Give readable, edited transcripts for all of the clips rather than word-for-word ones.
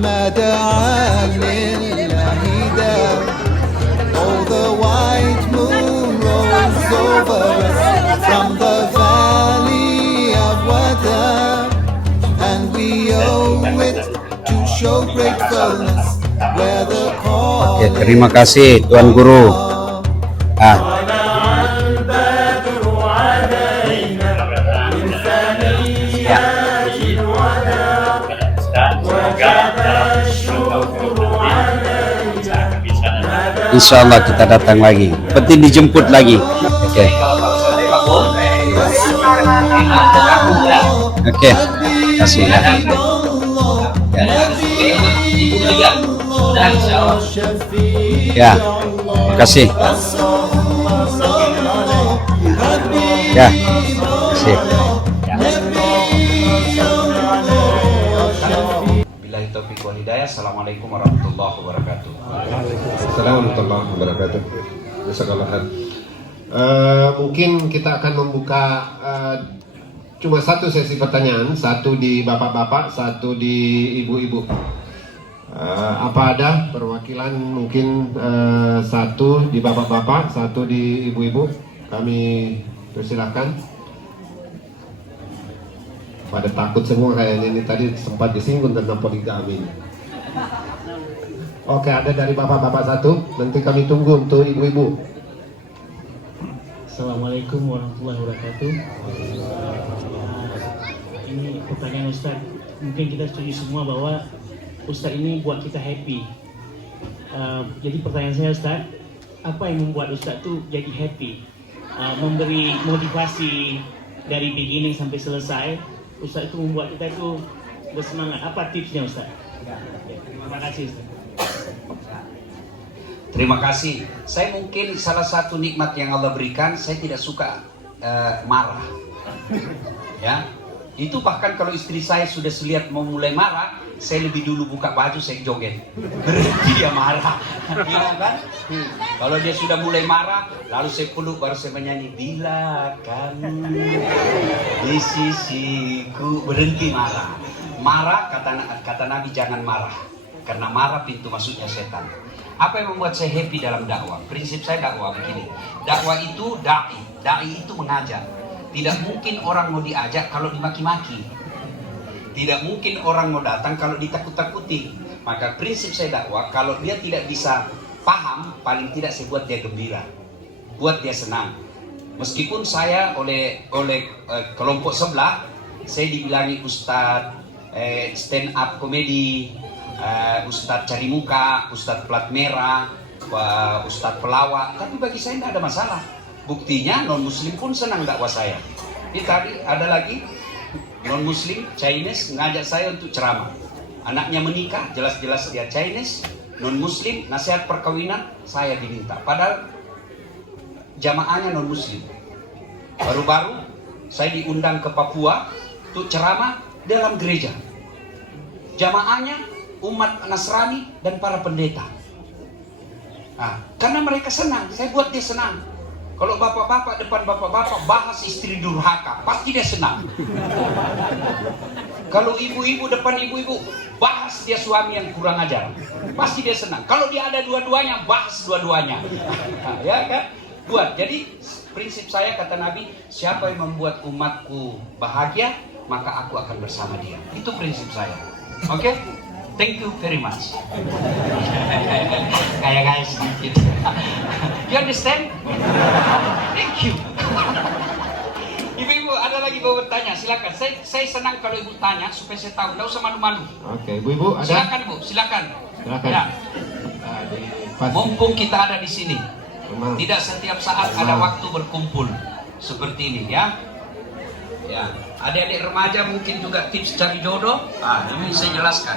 ما دعا لله داع. Oh, the white moon rolls over us from the valley of Wada, and we owe it to show gratefulness where the call. Ya, terima kasih Tuan Guru. Insya Allah kita datang lagi. Penting dijemput lagi. Oke. Oke. Kasih ya. Ya. Kasih. Ya. Kasih. Billahi taufiq wal hidayah. Assalamualaikum warahmatullahi wabarakatuh. Assalamualaikum warahmatullahi wabarakatuh. Jazakallah khair. Mungkin kita akan membuka cuma satu sesi pertanyaan, satu di bapak-bapak, satu di ibu-ibu. Apa ada perwakilan mungkin satu di bapak-bapak, satu di ibu-ibu? Kami persilakan. Pada takut semua kayaknya ini tadi sempat disinggung tentang poligami. Oke, ada dari bapak-bapak satu. Nanti kami tunggu untuk ibu-ibu. Assalamualaikum warahmatullahi wabarakatuh. Ini pertanyaan Ustaz. Mungkin kita setuju semua bahwa Ustaz ini buat kita happy. Jadi pertanyaan saya Ustaz, apa yang membuat Ustaz tuh jadi happy? Memberi motivasi dari beginning sampai selesai. Ustaz itu membuat kita itu bersemangat. Apa tipsnya Ustaz? Terima kasih Ustaz. Terima kasih. Saya mungkin salah satu nikmat yang Allah berikan, saya tidak suka marah. Ya, itu bahkan kalau istri saya sudah lihat mau mulai marah, saya lebih dulu buka baju, saya joget. Berarti dia marah, ya kan? Kalau dia sudah mulai marah, lalu saya peluk, baru saya menyanyi. Bila kamu di sisiku, berhenti marah. Marah, kata Nabi jangan marah, karena marah pintu masuknya setan. Apa yang membuat saya happy dalam dakwah? Prinsip saya dakwah begini. Dakwah itu da'i. Da'i itu mengajak. Tidak mungkin orang mau diajak kalau dimaki-maki. Tidak mungkin orang mau datang kalau ditakut-takuti. Maka prinsip saya dakwah, kalau dia tidak bisa paham, paling tidak saya buat dia gembira. Buat dia senang. Meskipun saya oleh kelompok sebelah, saya dibilangi Ustadz stand up komedi, Ustadz cari muka, Ustadz plat merah, Ustadz pelawak. Tapi bagi saya tidak ada masalah. Buktinya non muslim pun senang dakwah saya. Ini tadi ada lagi non muslim Chinese ngajak saya untuk ceramah. Anaknya menikah, jelas-jelas dia Chinese. Non muslim nasihat perkawinan saya diminta. Padahal jamaahnya non muslim. Baru-baru saya diundang ke Papua untuk ceramah dalam gereja. Jamaahnya umat Nasrani dan para pendeta. Karena mereka senang, saya buat dia senang. Kalau bapak-bapak depan bapak-bapak bahas istri durhaka, pasti dia senang. Kalau ibu-ibu depan ibu-ibu bahas dia suami yang kurang ajar, pasti dia senang. Kalau dia ada dua-duanya, bahas dua-duanya. Ya kan? Buat. Jadi prinsip saya kata Nabi, siapa yang membuat umatku bahagia, maka aku akan bersama dia. Itu prinsip saya. Oke? Thank you very much. Kayak guys sedikit. You understand? Thank you. Ibu-ibu ada lagi mau bertanya, silakan. Saya senang kalau ibu tanya supaya saya tahu. Tidak usah malu-malu. Oke, ibu-ibu ada? Silakan ibu, silakan. Silakan. Ya. Mumpung kita ada di sini, tidak setiap saat ada waktu berkumpul seperti ini, ya. Ya, adik-adik remaja mungkin juga tips cari jodoh. Ini saya jelaskan.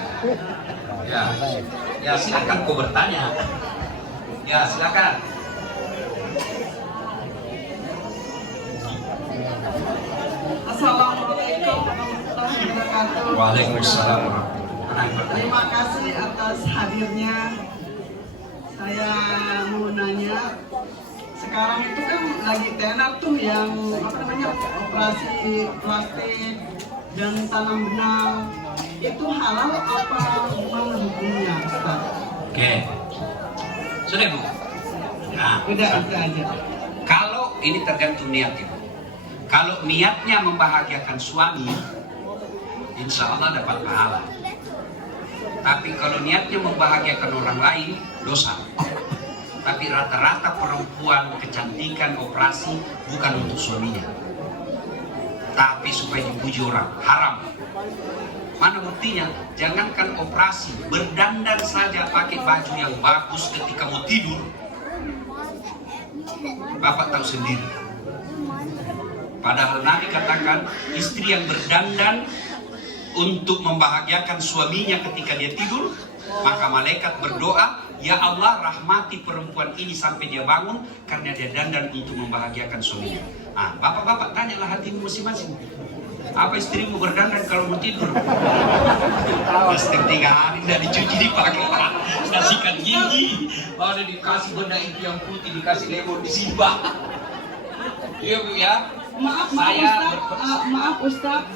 Ya, silakan kau bertanya. Ya, silakan. Assalamualaikum warahmatullahi wabarakatuh. Waalaikumsalam. Terima kasih atas hadirnya. Saya mau nanya, sekarang itu kan lagi tenar tuh yang operasi plastik dan tanam benang. itu halal apa gimana hukumnya Ustaz? Oke. Sudah Bu? Nah, Udah itu aja. kalau ini tergantung niat Ibu. Kalau niatnya membahagiakan suami, insya Allah dapat pahala. Tapi kalau niatnya membahagiakan orang lain, dosa. Tapi rata-rata perempuan kecantikan operasi bukan untuk suaminya, tapi supaya dipuji orang, haram. Mana buktinya? Jangankan operasi, berdandan saja pakai baju yang bagus ketika mau tidur, Bapak tahu sendiri. Padahal Nabi katakan istri yang berdandan untuk membahagiakan suaminya ketika dia tidur, maka malaikat berdoa, ya Allah rahmati perempuan ini sampai dia bangun karena dia dandan untuk membahagiakan suaminya. Ah, bapak-bapak tanyalah hatimu masing-masing. Apa istrimu berdandan kalau mau tidur? Pasti 3 hari tidak dicuci dipakai, kasihkan gigi, ada dikasih benda itu yang putih, dikasih lemon disimbah. Iya Bu ya. Maaf Ustaz,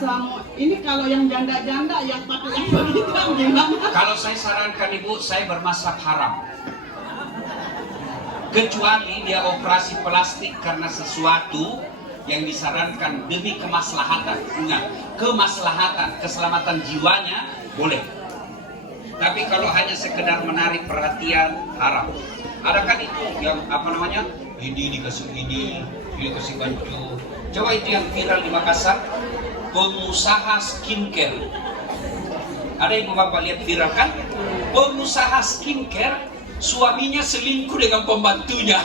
ini kalau yang janda-janda yang pakai yang begitu gimana? Kalau saya sarankan Ibu, saya bermazhab haram. Kecuali dia operasi plastik karena sesuatu yang disarankan demi kemaslahatan, kemaslahatan, keselamatan jiwanya boleh. Tapi kalau hanya sekedar menarik perhatian, haram. Ada kan itu yang apa namanya? Ini dikasih ini, dikasih baju. Coba itu yang viral di Makassar, pengusaha skincare. Ada ibu bapak lihat viral kan? Pengusaha skincare, suaminya selingkuh dengan pembantunya.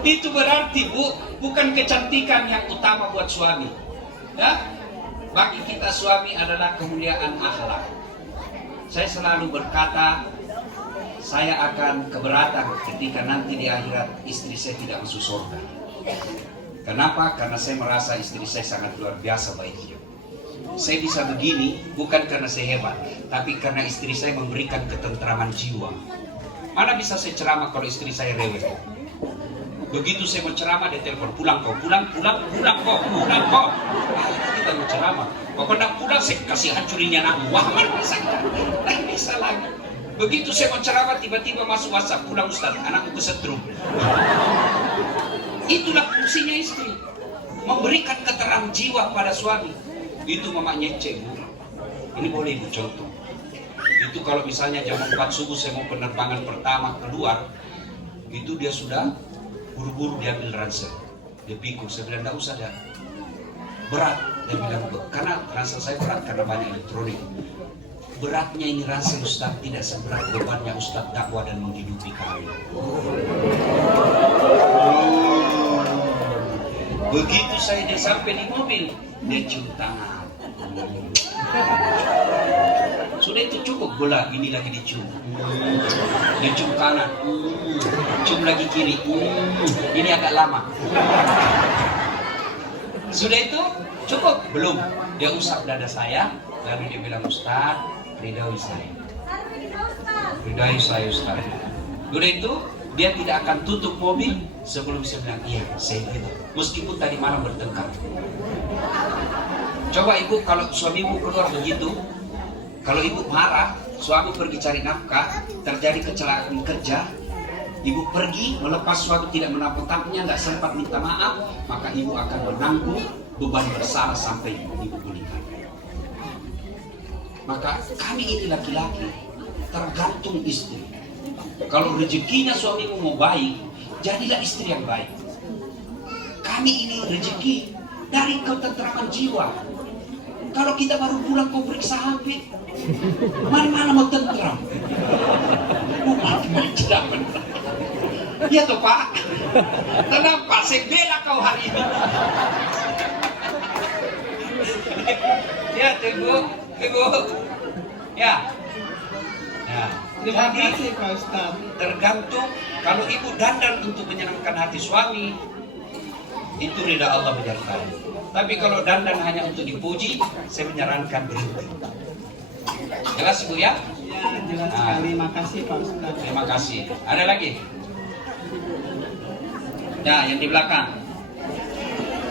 Itu berarti Bu, bukan kecantikan yang utama buat suami. Ya? Bagi kita suami adalah kemuliaan akhlak. Saya selalu berkata, saya akan keberatan ketika nanti di akhirat istri saya tidak masuk surga. Kenapa? Karena saya merasa istri saya sangat luar biasa baiknya. Saya bisa begini bukan karena saya hebat, tapi karena istri saya memberikan ketentraman jiwa. Mana bisa saya ceramah kalau istri saya rewel? Begitu saya mau ceramah, dia telepon, pulang kok. Ah, itu kita mau ceramah. Pokoknya pulang saya kasih hancurinnya anak. Wah, mana bisa kita? Nah, bisa lagi. Begitu saya mau ceramah, tiba-tiba masuk WhatsApp, pulang Ustaz, anakku kesetrum. Itulah fungsinya istri, memberikan keterangan jiwa pada suami. Itu mama nyece Bu. Ini boleh ibu contoh. Itu kalau misalnya jam 4 subuh saya mau penerbangan pertama keluar, itu dia sudah buru-buru diambil ransel. Dia pikul, saya bilang enggak usah dah. Berat, dia bilang, karena ransel saya berat karena banyak elektronik. Beratnya ini ransel Ustaz tidak seberat bebannya Ustaz dakwah dan menghidupi kami. Begitu saya dia sampai di mobil, dia cium tangan. Sudah itu cukup bola, ini lagi dicium. Dia cium kanan, cium lagi kiri. Ini agak lama. Sudah itu cukup belum? Dia usap dada saya, lalu dia bilang Ustaz, ridhoi saya. Ridhoi saya Ustaz. Sudah itu dia tidak akan tutup mobil sebelum saya bilang iya, saya ridho. Meskipun tadi malam bertengkar. Coba ibu kalau suamimu keluar begitu, kalau ibu marah, suami pergi cari nafkah, terjadi kecelakaan kerja, ibu pergi melepas suatu tidak menaputapnya, nggak sempat minta maaf, maka ibu akan menanggung beban bersalah sampai ibu menikah. Maka kami ini laki-laki tergantung istri. Kalau rezekinya suamimu mau baik, jadilah istri yang baik. Kami ini rezeki dari ketentraman jiwa. Kalau kita baru pulang kau periksa HP, mana mau tentram? Macam ya toh Pak. Kenapa saya bela kau hari ini? Ya ibu. Ya. Nah, Terima jadi kasih Pak Ustaz. tergantung kalau ibu dandan untuk menyenangkan hati suami, itu ridha Allah menyertai. Tapi kalau dandan hanya untuk dipuji, saya menyarankan berhenti. Jelas ibu ya? Ya, jelas sekali. Makasih Pak Ustaz. Terima kasih. Ada lagi? Ya, yang di belakang.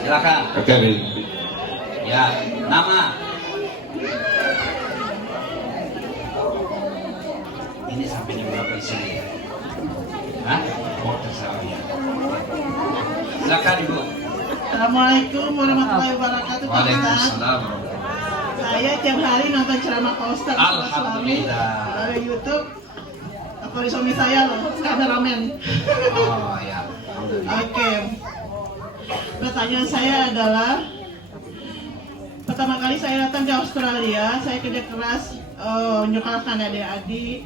Silakan. Oke, Ya, nama. Ini sampai jam berapa di sini? Hah? Oh, terserah ya. Silakan Ibu. Assalamualaikum warahmatullahi wabarakatuh, Pak Ustadz. Waalaikumsalam. Saya tiap hari nonton ceramah Pak Ustadz sama suami Alhamdulillah. dari YouTube. Favorit suami saya loh, kameramen. Oh ya, alhamdulillah. Oke. Pertanyaan saya adalah, pertama kali saya datang ke Australia, saya kerja keras, nyekolahkan adik-adik,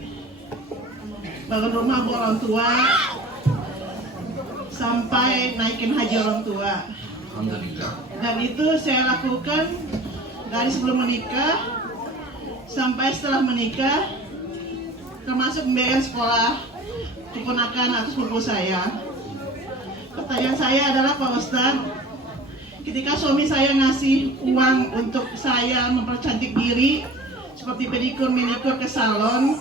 bangun rumah buat orang tua, sampai naikin haji orang tua. Alhamdulillah. Dan itu saya lakukan dari sebelum menikah sampai setelah menikah, termasuk pembiayaan sekolah keponakan atau sepupu saya. Pertanyaan saya adalah, Pak Ustadz, ketika suami saya ngasih uang untuk saya mempercantik diri seperti pedikur, minikur ke salon,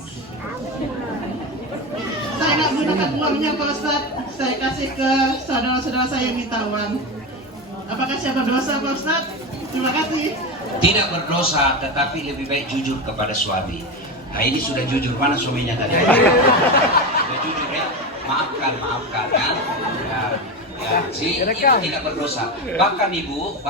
saya nggak gunakan uangnya, Pak Ustadz. Saya kasih ke saudara-saudara saya yang minta uang. Apakah saya berdosa, Pak Ustadz? Terima kasih. Tidak berdosa, tetapi lebih baik jujur kepada suami. Nah ini sudah jujur, mana suaminya tadi? Sudah jujur ya, maafkan ya. Si ibu tidak berdosa. Bahkan ibu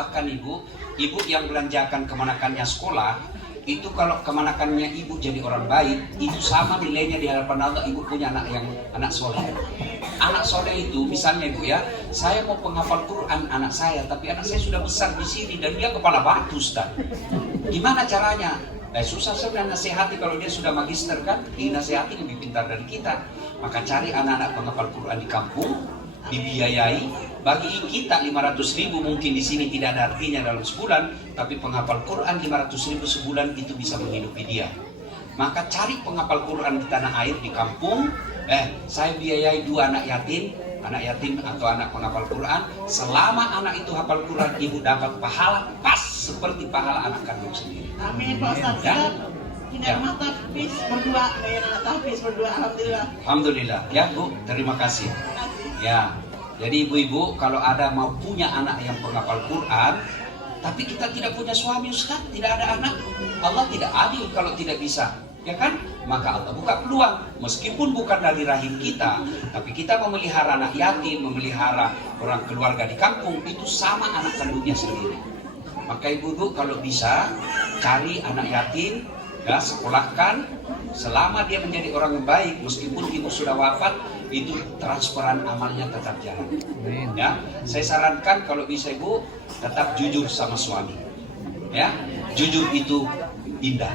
yang belanjakan kemanakannya sekolah, itu kalau kemanakannya ibu jadi orang baik, itu sama nilainya di hadapan Allah. Ibu punya anak soleh. Anak soleh itu misalnya ibu ya, saya mau penghafal Quran anak saya, tapi anak saya sudah besar di sini dan dia kepala batu, Ustaz. Gimana caranya? Susah saya nasihati kalau dia sudah magister kan, dinasihati lebih pintar dari kita. Maka cari anak-anak penghafal Quran di kampung, dibiayai. Bagi kita 500.000 mungkin di sini tidak ada artinya dalam sebulan, tapi penghafal Quran 500.000 sebulan itu bisa menghidupi dia. Maka cari penghafal Quran di tanah air, di kampung. Saya biayai 2 anak yatim atau anak penghafal Quran. Selama anak itu hafal Quran, ibu dapat pahala pas seperti pahala anak kandung sendiri. Amin, Pak Ustadz. Ya? Tidak mah tahfiz berdua, kayak anak tahfiz berdua, alhamdulillah. Alhamdulillah. Ya Bu, terima kasih. Ya, jadi ibu-ibu kalau ada mau punya anak yang penghafal Quran, tapi kita tidak punya suami Ustaz, tidak ada anak, Allah tidak adil kalau tidak bisa, ya kan? Maka Allah buka peluang, meskipun bukan dari rahim kita, tapi kita memelihara anak yatim, memelihara orang keluarga di kampung, itu sama anak kandungnya sendiri. Maka ibu-ibu kalau bisa cari anak yatim, ya sekolahkan, selama dia menjadi orang yang baik, meskipun ibu sudah wafat, itu transferan amalnya tetap jalan. Ya, saya sarankan kalau bisa ibu tetap jujur sama suami. Ya, jujur itu indah.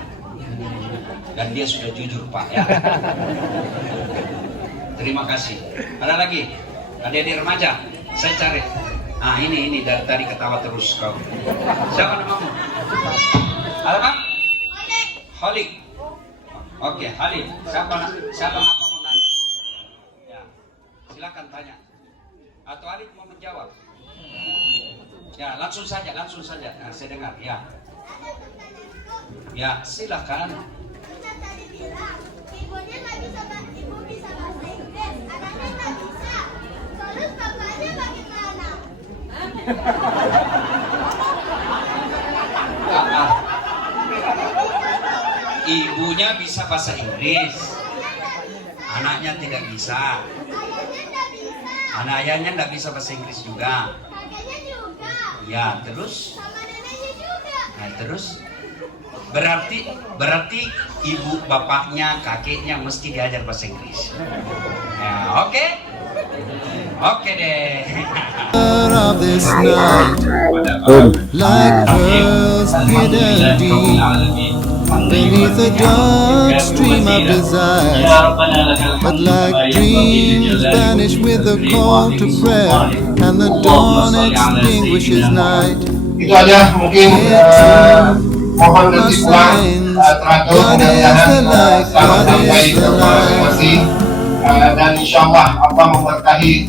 Dan dia sudah jujur Pak ya. Terima kasih. Ada lagi? Adik-adik remaja, saya cari. Ah ini dari tadi ketawa terus kau. Siapa namamu? Halo Pak? Holik. Oke, Halid. Siapa apa mau nanya? Ya, silakan tanya. Atau Halid mau menjawab? Ya, langsung saja. Nah, saya dengar. Ya. Ya, silakan. Tadi bilang, ibunya nggak bisa bahasa Inggris, anaknya nggak bisa. Terus bapaknya bagaimana? Ibunya bisa bahasa Inggris, anaknya tidak bisa. Anaknya nggak bisa bahasa Inggris juga. Kakeknya juga. Ya, terus? Sama neneknya juga. Nah, terus? Berarti ibu, bapaknya, kakeknya mesti diajar bahasa Inggris. Ya, oke deh. Of this night, like pearls hidden deep beneath a dark stream of desire, but like dreams vanish with the call to prayer, and the dawn extinguishes night. Itu aja mungkin mohon kesimpulan teratur mudah-mudahan selamat sampai ke masing-masing dan insyaallah Allah memberkahi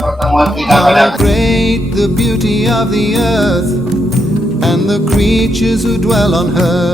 pertemuan kita pada How great the beauty of the earth and the creatures who dwell on her.